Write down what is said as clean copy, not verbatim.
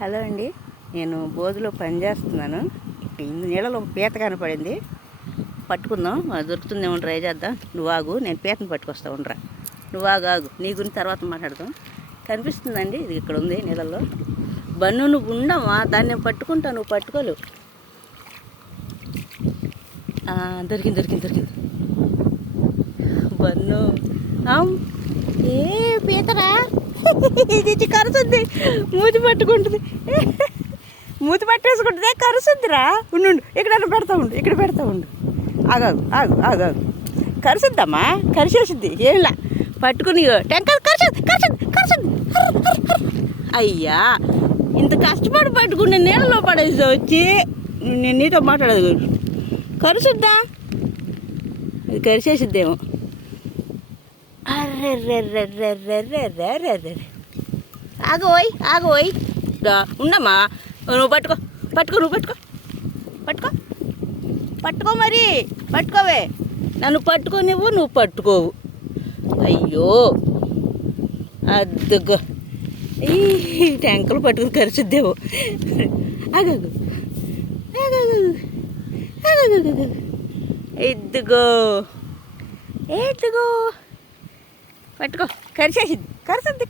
Hello అండి, నేను బోధులో పని చేస్తున్నాను. నీళ్ళలో పీత కనపడింది, పట్టుకుందాం. అది దొరుకుతుందేమో, ట్రై చేద్దాం. నువ్వు ఆగు, నేను పీతను పట్టుకొస్తా. ఉండరా, నువ్వు ఆగు, నీ గురించి తర్వాత మాట్లాడదాం. కనిపిస్తుందండి, ఇది ఇక్కడ ఉంది నీళ్ళల్లో. బన్ను నువ్వు ఉండమా, దాన్ని నేను పట్టుకుంటా, నువ్వు పట్టుకోలేవు. దొరికింది బన్ను. ఏ పీతరా, ఇది కరుస్తుంది, మూతి పట్టుకుంటుంది, మూతి పట్టేసుకుంటుంది, కరుస్తుందిరా. ఉండు, ఇక్కడ పెడతా ఉండు. ఆగాగు, కరుస్తుందమ్మా, కరిచేసింది. ఏంలా పట్టుకుని టెంకాయ కరుస్తుంది. అయ్యా, ఇంత కష్టపడి పట్టుకుని నీళ్ళలో పడేసి వచ్చి నేను నీతో మాట్లాడదు. కరుస్తుందా, అది కరిచేసిద్దేమో. అర్రెర్రెర్రెర్రెర్రెర్రెర్రెర్రెర్రె, ఆగోయ్ ఉండమ్మా. నువ్వు పట్టుకో మరి, పట్టుకోవే. నన్ను పట్టుకోనివ్వు, నువ్వు పట్టుకోవు. అయ్యో, అద్దుగో, ఈ ట్యాంకులు పట్టుకుని కరిచిద్దేమో. ఆగాగు, ఎద్దుగో పట్టుకో, కరిచేసింది. కరుస్తుంది.